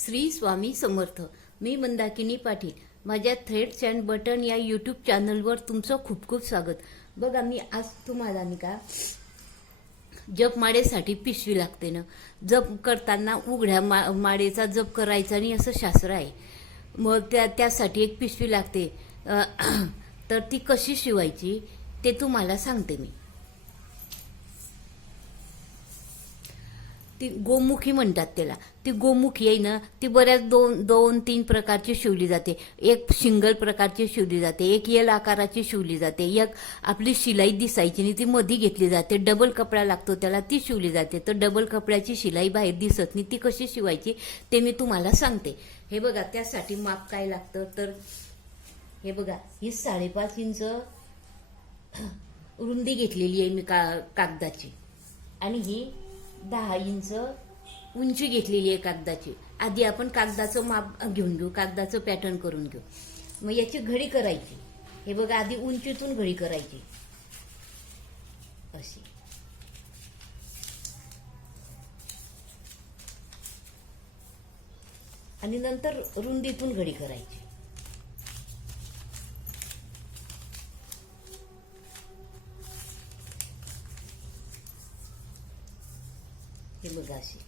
श्री स्वामी समर्थ. मी मंदाकिनी पाटील. माझ्या threads and button या YouTube चॅनलवर तुमचं खूप खूप स्वागत. बघा, मी आज तुम्हाला नाही का जपमाळेसाठी पिशवी लागते ना. जप करताना उघड्या माळेचा जप करायचा आणि असं शास्त्र आहे. मग त्यासाठी एक पिशवी लागते. तर ती कशी शिवायची ते तुम्हाला सांगते मी. ती गोमुखी म्हणतात त्याला. ती गोमुखी आहे ना, ती बऱ्याच दोन तीन प्रकारची शिवली जाते. एक सिंगल प्रकारची शिवली जाते, एक एल आकाराची शिवली जाते, एक आपली शिलाई दिसायची नाही ती मध्ये घेतली जाते. डबल कपडा लागतो त्याला, ती शिवली जाते. तर डबल कपड्याची शिलाई बाहेर दिसत नाही, ती कशी शिवायची ते मी तुम्हाला सांगते. हे बघा, त्यासाठी माप काय लागतं तर हे बघा, ही 5.5 इंच रुंदी घेतलेली आहे मी कागदाची, आणि ही 10 इंच उंची घेतलेली आहे कागदाची. आधी आपण कागदाचं माप घेऊन घेऊ, कागदाचं पॅटर्न करून घेऊ. मग याची घडी करायची. हे बघा, आधी उंचीतून घडी करायची अशी. आणि नंतर रुंदीतून घडी करायची. हे बघा अशी.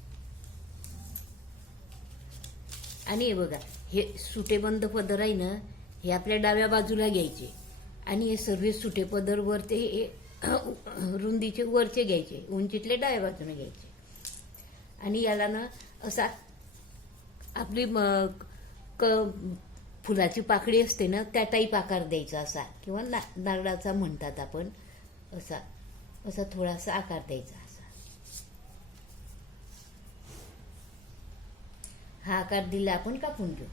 आणि हे बघा, हे सुटेबंद पदर आहे ना, हे आपल्या डाव्या बाजूला घ्यायचे, आणि हे सर्व सुटे पदर वरते रुंदीचे वरचे घ्यायचे, उंचीतले डाव्या बाजूने घ्यायचे. आणि याला ना असा आपली फुलाची पाकळी असते ना, त्या टाईप आकार द्यायचा असा, किंवा नारळाचा म्हणतात आपण, असा असा थोडासा आकार द्यायचा. हा आकार दिला आपण कापून घेऊ.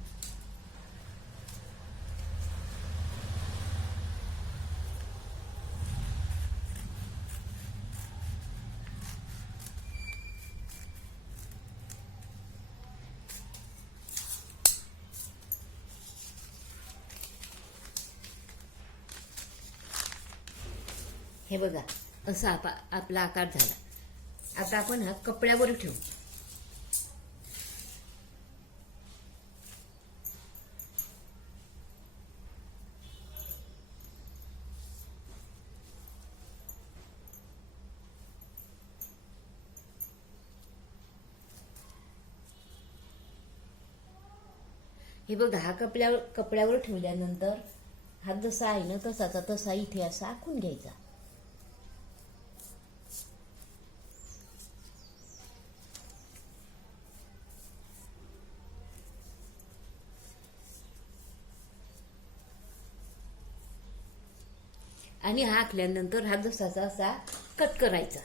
हे बघा, असा आपला आकार झाला. आता आपण हा कपड्यावर ठेवू. हे बघा, हा कपड्यावर ठेवल्यानंतर हा जसा आहे ना तसाचा तसा इथे असा आखून घ्यायचा. आणि हा आखल्यानंतर हा जसाचा असा कट करायचा.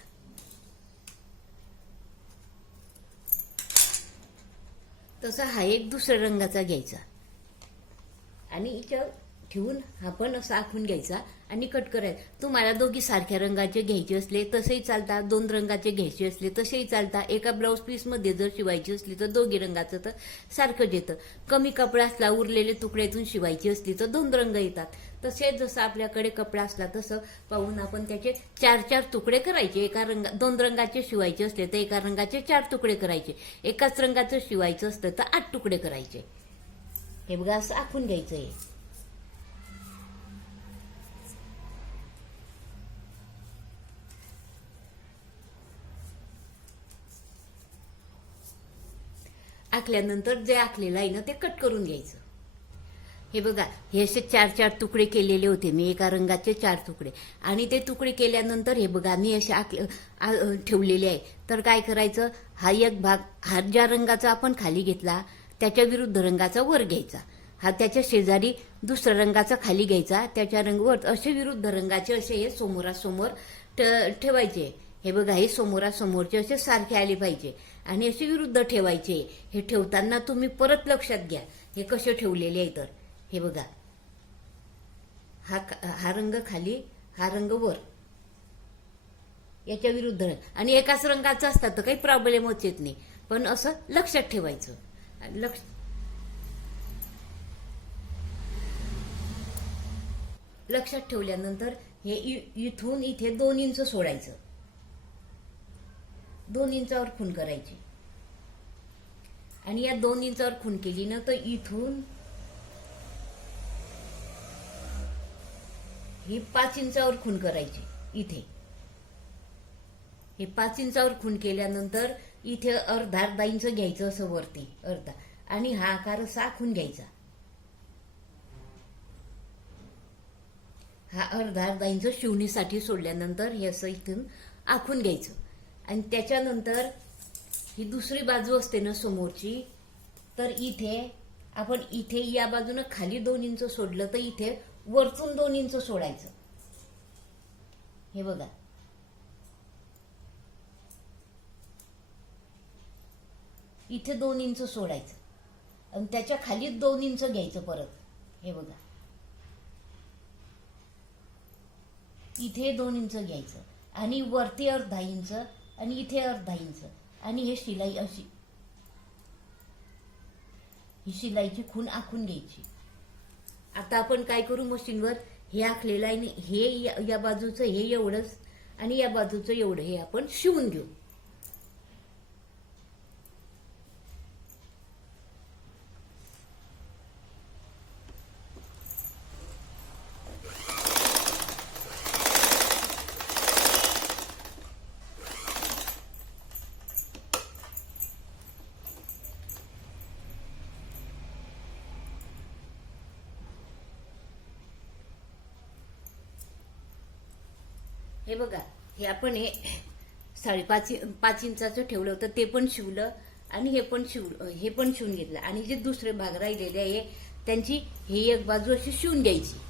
तसा हा एक दुसऱ्या रंगाचा घ्यायचा, आणि इथं ठेवून आपण असं आखून घ्यायचा आणि कट करायचा. तुम्हाला दोघी सारख्या रंगाचे घ्यायचे असले तसेही चालतात, 2 रंगाचे घ्यायचे असले तसेही चालतात. एका ब्लाऊज पीस मध्ये जर शिवायची असली तर दोघी रंगाचं तर सारखंच येतं. कमी कपडा असला, उरलेले तुकड्यातून शिवायची असली तर 2 रंग येतात. तसेच जसं आपल्याकडे कपडा असला तसं पाहून आपण त्याचे 4 तुकडे करायचे. 2 रंगाचे शिवायचे असले तर एका रंगाचे 4 तुकडे करायचे. एकाच रंगाचं शिवायचं असलं तर 8 तुकडे करायचे. हे बघा, असं आखून घ्यायचं आहे. आखल्यानंतर जे आखलेलं आहे ना ते कट करून घ्यायचं. हे बघा, हे असे 4 तुकडे केलेले होते मी, एका रंगाचे 4 तुकडे. आणि ते तुकडे केल्यानंतर हे बघा, मी असे ठेवलेले आहे. तर काय करायचं, हा एक भाग, हा ज्या रंगाचा आपण खाली घेतला त्याच्या विरुद्ध रंगाचा वर घ्यायचा. हा त्याच्या शेजारी दुसऱ्या रंगाचा खाली घ्यायचा, त्याच्या वर, असे विरुद्ध रंगाचे असे हे समोरासमोर ठेवायचे. हे बघा, हे समोरासमोरचे असे सारखे आले पाहिजे, आणि असे विरुद्ध ठेवायचे. हे ठेवताना तुम्ही परत लक्षात घ्या हे कसे ठेवलेले आहे. तर हे बघा, हा रंग खाली, हा रंग वर, याच्या विरुद्ध रंग. आणि एकाच रंगाचं असतात तर काही प्रॉब्लेमच येत नाही, पण असं लक्षात ठेवायचं. लक्षात ठेवल्यानंतर हे इथून इथे 2 इंच सोडायचं. 2 इंचावर खूण करायची. आणि या 2 इंचावर खूण केली ना, तर इथून ही 5 इंचावर खूण करायची. इथे हे 5 इंचावर खूण केल्यानंतर इथे अर्धा इंच घ्यायचं, असं वरती अर्धा, आणि हा आकार असा आखून घ्यायचा. हा अर्धा इंच शिवणीसाठी सोडल्यानंतर हे असं इथून आखून घ्यायचं. आणि त्याच्यानंतर ही दुसरी बाजू असते ना समोरची, तर इथे आपण इथे या बाजूनं खाली 2 इंच सोडलं, तर इथे वरतून 2 इंच सोडायचं. हे बघा, इथे 2 इंच सोडायचं आणि त्याच्या खाली 2 इंच घ्यायचं परत. हे बघा, इथे 2 इंच घ्यायचं आणि वरती अर्धा इंच आणि इथे अर्धा इंच, आणि हे शिलाई अशी, ही शिलाईची खूण आखून घ्यायची. आता आपण काय करू, मशीनवर हे आखलेलं आहे, हे या बाजूचं हे एवढंच आणि या बाजूचं एवढं हे आपण शिवून घेऊ. हे बघा, हे आपण हे 5.5 इंचाचं ठेवलं होतं, ते पण शिवलं आणि हे पण शिवून घेतलं. आणि जे दुसरे भाग राहिलेले आहे त्यांची ही एक बाजू अशी शिवून घ्यायची.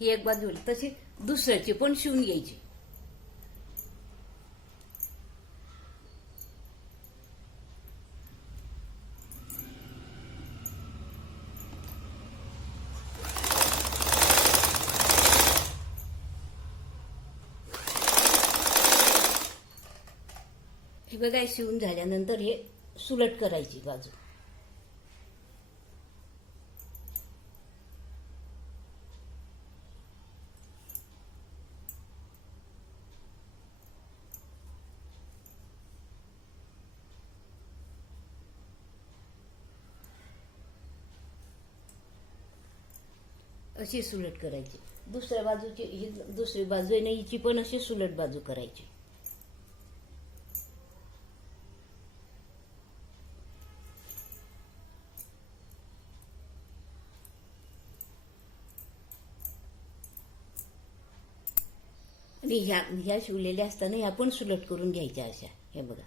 ही एक बाजू, तशी दुसऱ्याची पण शिवून घ्यायची. हे बघा, शिवून झाल्यानंतर हे सुलट करायची बाजू. अशी सुलट करायची. दुसऱ्या बाजूची, ही दुसरी बाजू आहे ना, हिची पण अशी सुलट बाजू करायची. आणि ह्या शिवलेल्या असताना ह्या पण सुलट करून घ्यायच्या अशा. हे बघा,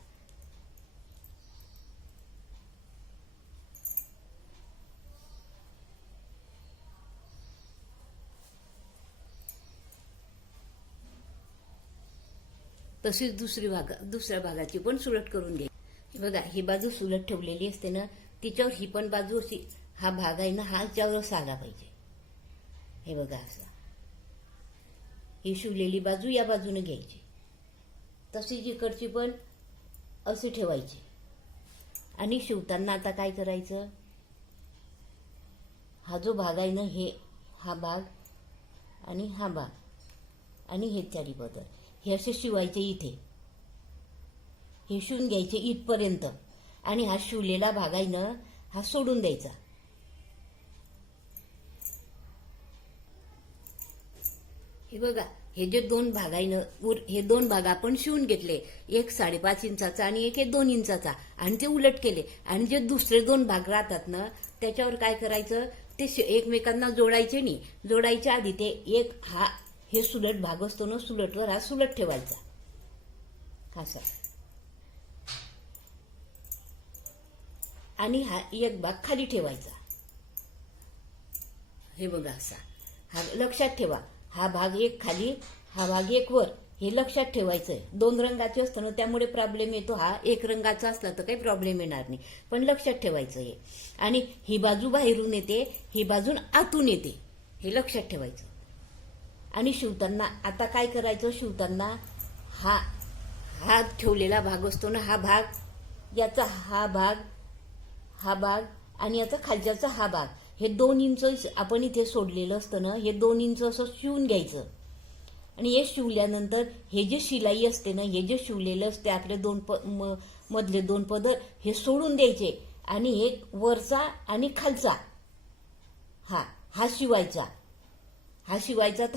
तशीच दुसऱ्या भागाची पण सुलट करून घ्यायची. हे बघा, ही बाजू सुलट ठेवलेली असते ना, तिच्यावर ही पण बाजू अशी, हा भाग आहे ना, हा त्यावर आला पाहिजे. हे बघा, असा ही शिवलेली बाजू या बाजूने घ्यायची, तशीच इकडची पण अशी ठेवायची. आणि शिवताना आता काय करायचं, हा जो भाग आहे ना, हा भाग आणि हा भाग आणि हे चारी बदल हे असे शिवायचे. इथे हे शिवून घ्यायचे इथपर्यंत, आणि हा शिवलेला भाग आहे ना, हा सोडून द्यायचा. हे बघा, हे जे 2 भाग आहे ना, हे 2 भाग आपण शिवून घेतले, एक 5.5 इंचाचा आणि एक 2 इंचाचा, आणि ते उलट केले. आणि जे दुसरे 2 भाग राहतात ना, त्याच्यावर काय करायचं, ते एकमेकांना जोडायचे नाही. जोडायच्या आधी ते हे सुलट भाग असतो ना, सुलटवर हा सुलट ठेवायचा असा, आणि हा एक भाग खाली ठेवायचा. हे बघा, असा. हा लक्षात ठेवा, हा भाग एक खाली, हा भाग एक वर, हे लक्षात ठेवायचंय. 2 रंगाचे असतं ना त्यामुळे प्रॉब्लेम येतो. हा 1 रंगाचा असला तर काही प्रॉब्लेम येणार नाही, पण लक्षात ठेवायचं हे. आणि ही बाजू बाहेरून येते, ही बाजू आतून येते, हे लक्षात ठेवायचं. आणि शिवताना आता काय करायचं, शिवताना हा ठेवलेला भाग असतो ना, हा भाग, याचा हा भाग आणि याचा खालच्याचा हा भाग, हे 2 इंच आपण इथे सोडलेलं असतं ना, हे 2 इंच असं शिवून घ्यायचं. आणि हे शिवल्यानंतर हे जे शिलाई असते ना, हे जे शिवलेलं असते आपले मधले 2 पदर हे सोडून द्यायचे. आणि एक वरचा आणि खालचा हा शिवायचा. तर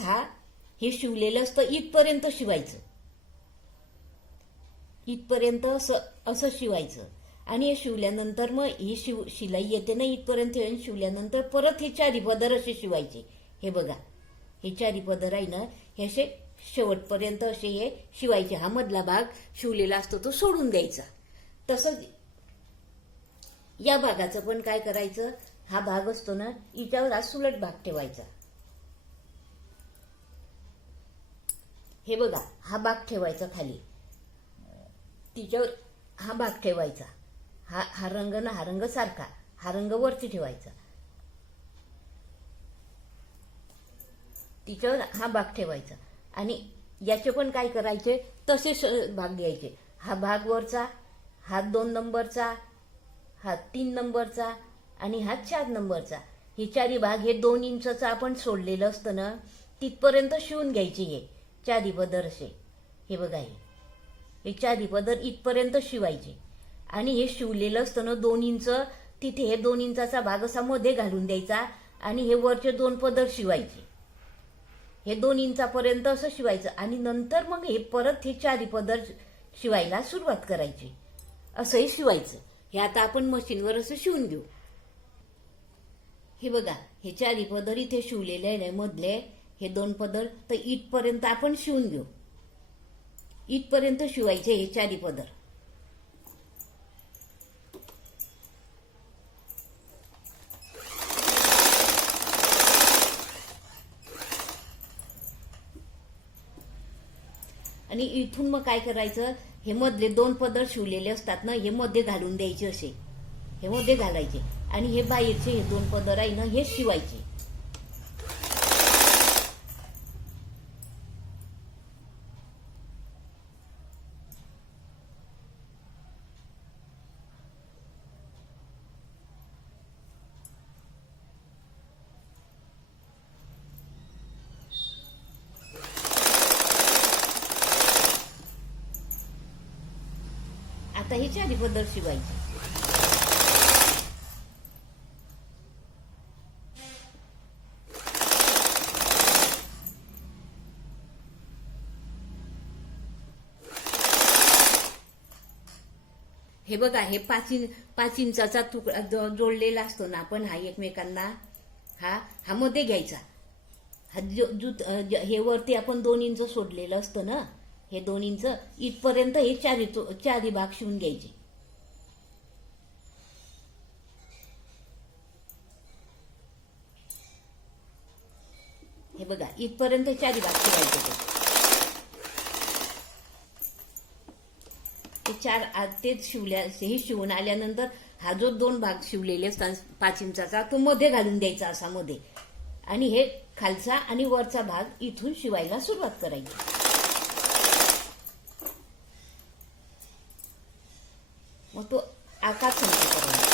हे शिवलेलं असतं इथपर्यंत शिवायचं. इथपर्यंत असं शिवायचं. आणि हे शिवल्यानंतर मग ही शिलाई येते ना इथपर्यंत, शिवल्यानंतर परत हे 4 पदर असे शिवायचे. हे बघा, हे 4 पदर आहे ना, हे असे शेवटपर्यंत असे हे शिवायचे. हा मधला भाग शिवलेला असतो तो सोडून द्यायचा. तसंच या भागाचं पण काय करायचं, हा भाग असतो ना, हिच्यावर हा सुलट भाग ठेवायचा. हे बघा, हा भाग ठेवायचा खाली, तिच्यावर हा भाग ठेवायचा. हा रंग ना, हा रंग सारखा, हा रंग वरती ठेवायचा, तिच्यावर हा भाग ठेवायचा. आणि याचे पण काय करायचे, तसेच भाग घ्यायचे. हा भाग वरचा, हा 2 नंबरचा, हा 3 नंबरचा आणि हा 4 नंबरचा. हे 4 भाग हे 2 इंचचं आपण सोडलेलं असतं ना, तिथपर्यंत शिवून घ्यायचे. हे 4 पदर असे, हे बघा, हे 4 पदर इथपर्यंत शिवायचे. आणि हे शिवलेलं असतं ना 2 इंच, तिथे हे 2 इंचाचा भाग असा मध्ये घालून द्यायचा. आणि हे वरचे 2 पदर शिवायचे. हे 2 इंचापर्यंत असं शिवायचं. आणि नंतर मग हे परत हे 4 पदर शिवायला सुरुवात करायची. असंही शिवायचं. हे आता आपण मशीनवर असं शिवून घेऊ. हे बघा, हे 4 पदर इथे शिवलेले आहे मधले, हे 2 पदर तर इथपर्यंत आपण शिवून घेऊ. इथपर्यंत शिवायचे हे 4 पदर. आणि इथून मग काय करायचं, हे मधले 2 पदर शिवलेले असतात ना, हे मध्ये घालून द्यायचे असे, हे मध्ये घालायचे. आणि हे बाहेरचे हे 2 पदर आहे ना, हे शिवायचे. आता हे 4 पदर शिवायचे. हे बघा, हे 5 इंचाचा तुकडा जोडलेला असतो ना आपण, हा एकमेकांना, हा मध्ये घ्यायचा. हे वरती आपण 2 इंच सोडलेलं असतं ना, हे 2 इंच इथपर्यंत हे 4 भाग शिवून घ्यायचे. हे बघा, इथपर्यंत 4 भाग शिवायचे. तेच हे शिवून आल्यानंतर हा जो 2 भाग शिवलेले असतात 5 इंचाचा, तो मध्ये घालून द्यायचा असा मध्ये. आणि हे खालचा आणि वरचा भाग इथून शिवायला सुरुवात करायची. मग तो आकार संपेपर्यंत.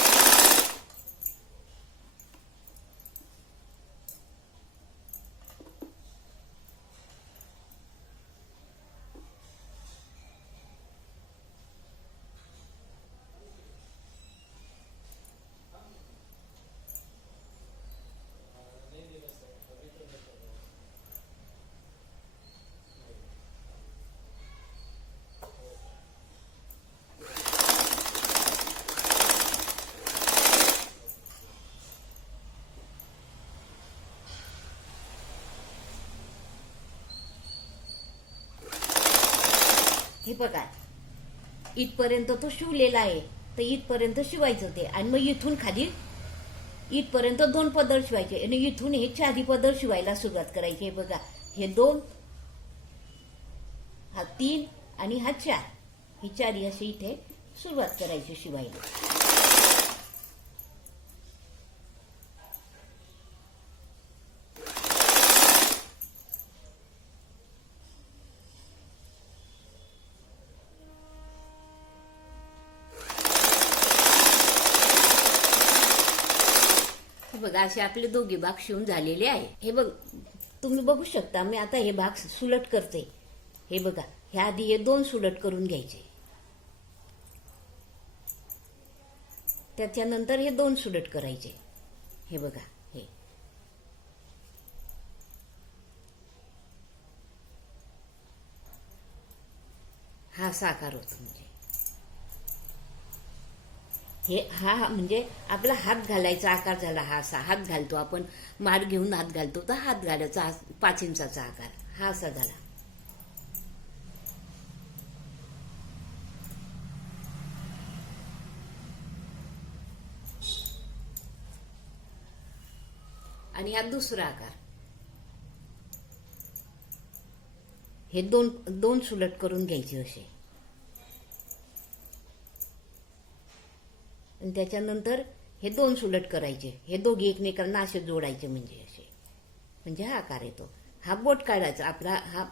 हे बघा, इथपर्यंत तो शिवलेला आहे, तर इथपर्यंत शिवायचं ते. आणि मग इथून खाली इथपर्यंत 2 पदर शिवायचे आणि इथून हे 4 पदर शिवायला सुरुवात करायची. हे बघा, हे 2 हा 3 आणि हा 4, ही 4 अशी इथे सुरुवात करायची शिवायला. हे बघा असे आपले दोघे भाग शिवून झालेले आहे. हे बघ तुम्ही बघू शकता, मी आता हे भाग सुलट करते. हे बघा, ह्या आधी हे 2 सुलट करून घ्यायचे, त्याच्यानंतर हे 2 सुलट करायचे. हे बघा, हे हा असा आकार होतो. म्हणजे हे हा म्हणजे आपला हात घालायचा आकार झाला. हा असा हात घालतो आपण, माठ घेऊन हात घालतो, तर हात घालायचा 5 इंचाचा आकार हा असा झाला. आणि हा दुसरा आकार. हे दोन सुलट करून घ्यायचे असे, आणि त्याच्यानंतर हे 2 सुलट करायचे. हे दोघे एकमेकांना असे जोडायचे, म्हणजे हा आकार येतो. हा बोट काढायचा आपला, हा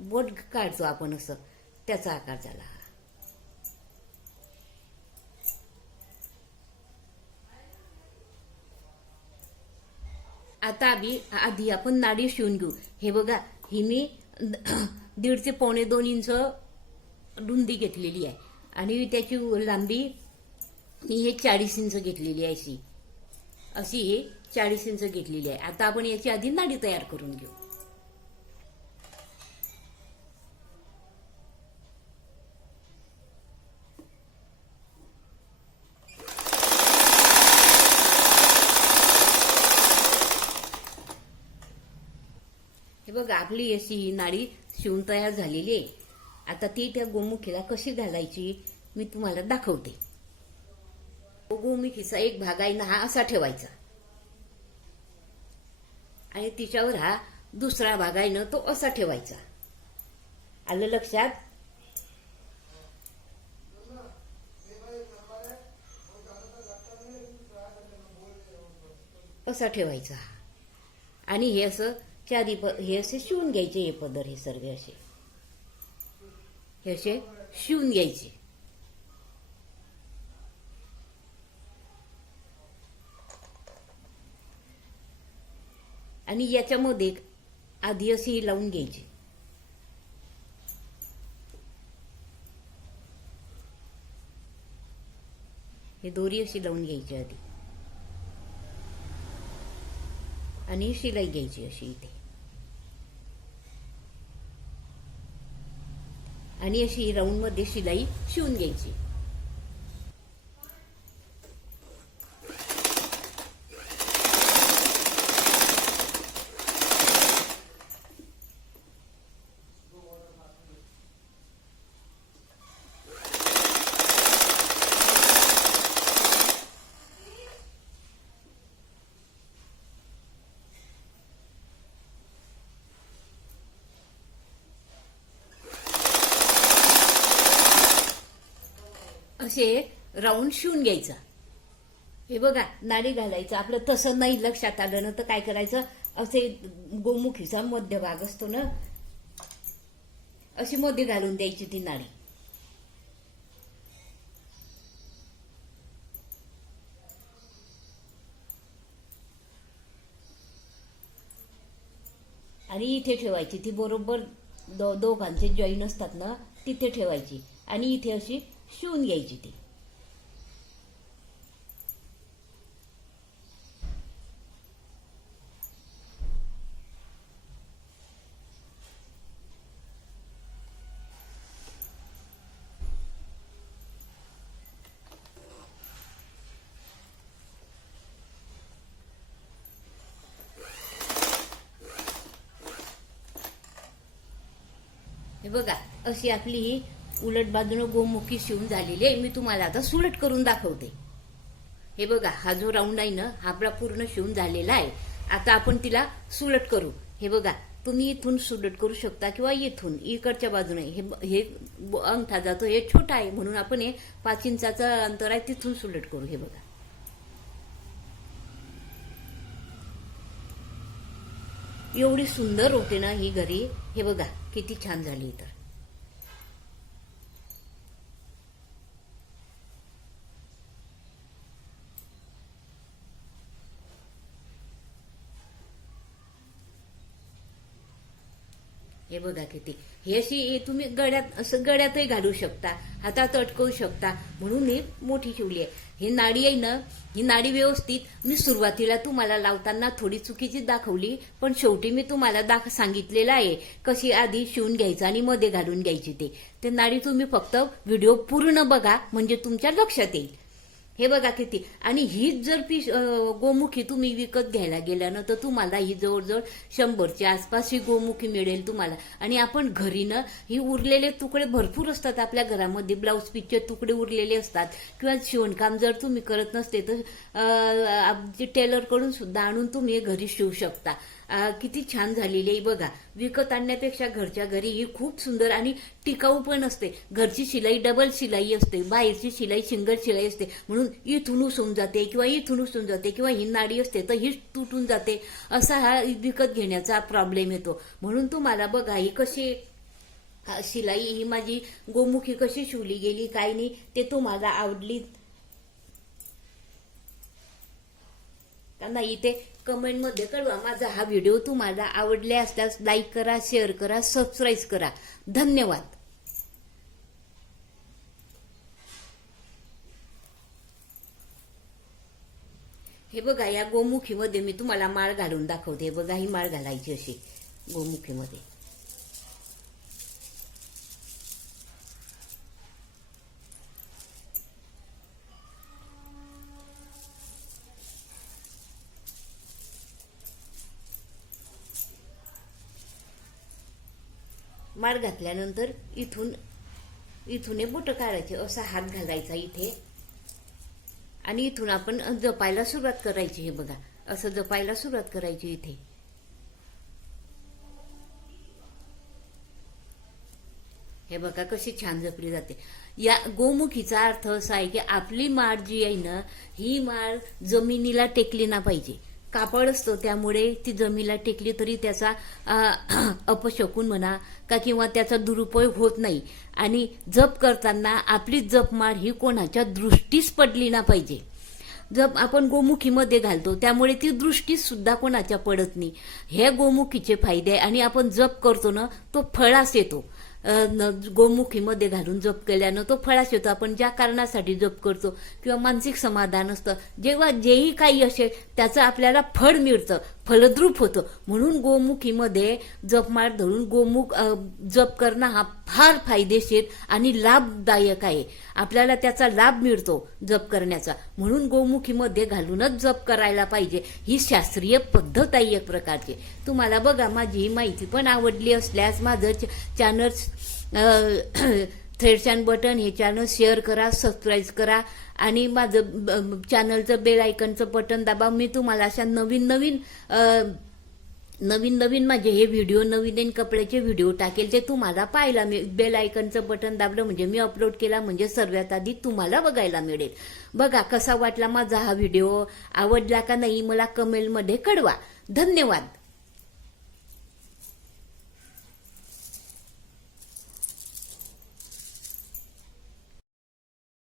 बोट काढतो आपण असं, त्याचा आकार झाला हा. आता आधी आपण नाडी शिवून घेऊ. हे बघा, ही मी 1.5 ते 1.25 इंच रुंदी घेतलेली आहे, आणि त्याची लांबी मी हे 40 इंच घेतलेली आहे. अशी हे 40 इंच घेतलेली आहे. आता आपण याची आधी नाडी तयार करून घेऊ. हे बघा, आपली अशी ही नाडी शिवून तयार झालेली आहे. आता ती त्या गोमुखीला कशी घालायची मी तुम्हाला दाखवते. गोमुखीचा एक भाग आहे ना, हा असा ठेवायचा, आणि तिच्यावर हा दुसरा भाग आहे ना, तो असा ठेवायचा. आलं लक्षात? असा ठेवायचा. आणि हे असं हे असे शिवून घ्यायचे. हे पदर हे सर्व हे असे शिवून घ्यायचे. आणि याच्यामध्ये आधी अशी लावून घ्यायची. हे दोरी अशी लावून घ्यायची आधी, आणि शिलाई घ्यायची अशी इथे, आणि अशी राऊंड मध्ये शिलाई शिवून घ्यायची. असे राऊंड शिवून घ्यायचा. हे बघा, नाडी घालायचं आपलं. तसं नाही लक्षात आलं ना, तर काय करायचं, असे गोमुखीचा मध्यभाग असतो ना, अशी मध्ये घालून द्यायची ती नाडी. आणि इथे ठेवायची ती, बरोबर दोघांचे जॉईन असतात ना, तिथे ठेवायची, आणि इथे अशी शिवून घ्यायची ती. हे बघा, अशी आपली ही उलट बाजूनं गोमुखी शिवून झालेली आहे. मी तुम्हाला आता सुलट करून दाखवते. हे बघा, हा जो राऊंड आहे ना, हा आपला पूर्ण शिवून झालेला आहे. आता आपण तिला सुलट करू. हे बघा, तुम्ही इथून सुलट करू शकता किंवा इथून इकडच्या बाजूने हे अंगठा जातो, हे छोटा आहे म्हणून आपण हे 5 इंचाचं अंतर आहे तिथून सुलट करू. हे बघा एवढी सुंदर होते ना ही घरी. हे बघा किती छान झाली. तर हे बघा किती, हे अशी तुम्ही गळ्यात असं गळ्यातही घालू शकता, हातात अटकवू शकता म्हणून ही मोठी शिवली आहे. ही नाडी आहे ना, ही नाडी व्यवस्थित मी सुरुवातीला तुम्हाला लावताना थोडी चुकीची दाखवली, पण शेवटी मी तुम्हाला सांगितलेलं आहे कशी आधी शिवून घ्यायचं आणि मध्ये घालून घ्यायची. ते नाडी तुम्ही फक्त व्हिडिओ पूर्ण बघा म्हणजे तुमच्या लक्षात येईल. हे बघा किती. आणि हीच जर गोमुखी तुम्ही विकत घ्यायला गेल्या ना तर तुम्हाला ही जवळजवळ 100च्या आसपास ही गोमुखी मिळेल तुम्हाला. आणि आपण घरी ना ही उरलेले तुकडे भरपूर असतात आपल्या घरामध्ये, ब्लाऊज पीसचे तुकडे उरलेले असतात किंवा शिवणकाम जर तुम्ही करत नसते तर टेलरकडून सुद्धा आणून तुम्ही घरी शिवू शकता. किती छान झालेली आहे बघा. विकत आणण्यापेक्षा घरच्या घरी ही खूप सुंदर आणि टिकाऊ पण असते. घरची शिलाई डबल शिलाई असते, बाहेरची शिलाई सिंगल शिलाई असते म्हणून इथून उसळून जाते किंवा इथून उसळून जाते किंवा ही नाडी असते तर ही तुटून जाते, असा हा विकत घेण्याचा प्रॉब्लेम येतो. म्हणून तुम्हाला बघा ही कशी शिलाई, ही माझी गोमुखी कशी शिवली गेली काय नाही ते तुम्हाला आवडली का नाही ते कमेंटमध्ये कळवा. माझा हा व्हिडिओ तुम्हाला आवडले असल्यास लाईक करा, शेअर करा, सबस्क्राईब करा. धन्यवाद. हे बघा या गोमुखीमध्ये मी तुम्हाला माळ घालून दाखवते. बघा ही माळ घालायची अशी गोमुखीमध्ये. माळ घातल्यानंतर इथून बोट काढायचे, असा हात घालायचा इथे आणि इथून आपण जपायला सुरुवात करायची. हे बघा असं जपायला सुरुवात करायची इथे. हे बघा कशी छान जपली जाते. या गोमुखीचा अर्थ असा आहे की आपली माळ जी आहे ना ही माळ जमिनीला टेकली ना पाहिजे. कापड असतो त्यामुळे ती जमिनीला टेकली तरी त्याचा अपशकुन म्हणा का किंवा त्याचा दुरुपयोग होत नाही. आणि जप करताना आपली जपमाळ ही कोणाच्या दृष्टीस पडली ना पाहिजे. जप आपण गोमुखीमध्ये घालतो त्यामुळे ती दृष्टीस सुद्धा कोणाच्या पडत नाही. हे गोमुखीचे फायदे. आणि आपण जप करतो ना तो फळास येतो. गोमुखीमध्ये घालून जप केल्यानं तो फळास येतो. आपण ज्या कारणासाठी जप करतो किंवा मानसिक समाधान असतं, जेव्हा जेही काही असेल त्याचं आपल्याला फळ मिळतं, फलद्रूप होतं. म्हणून गोमुखीमध्ये जपमाळ धरून गोमुख जप करणं हा फार फायदेशीर आणि लाभदायक आहे. आपल्याला त्याचा लाभ मिळतो जप करण्याचा. म्हणून गोमुखीमध्ये घालूनच जप करायला पाहिजे. ही शास्त्रीय पद्धत आहे एक प्रकारची. तुम्हाला बघा माझी ही माहिती पण आवडली असल्यास माझं चॅनल थ्रेड्स अँड बटन हे चॅनल शेअर करा, सबस्क्राईब करा आणि माझं चॅनलचं बेल आयकनचं बटन दाबा. मी तुम्हाला अशा नवीन माझे हे व्हिडिओ, नवीन कपड्याचे व्हिडिओ टाकेल ते तुम्हाला पाहायला बेल आयकनचं बटन दाबलं म्हणजे मी अपलोड केला म्हणजे सर्वात आधी तुम्हाला बघायला मिळेल. बघा कसा वाटला माझा हा व्हिडिओ, आवडला का नाही मला कमेंटमध्ये कळवा. धन्यवाद.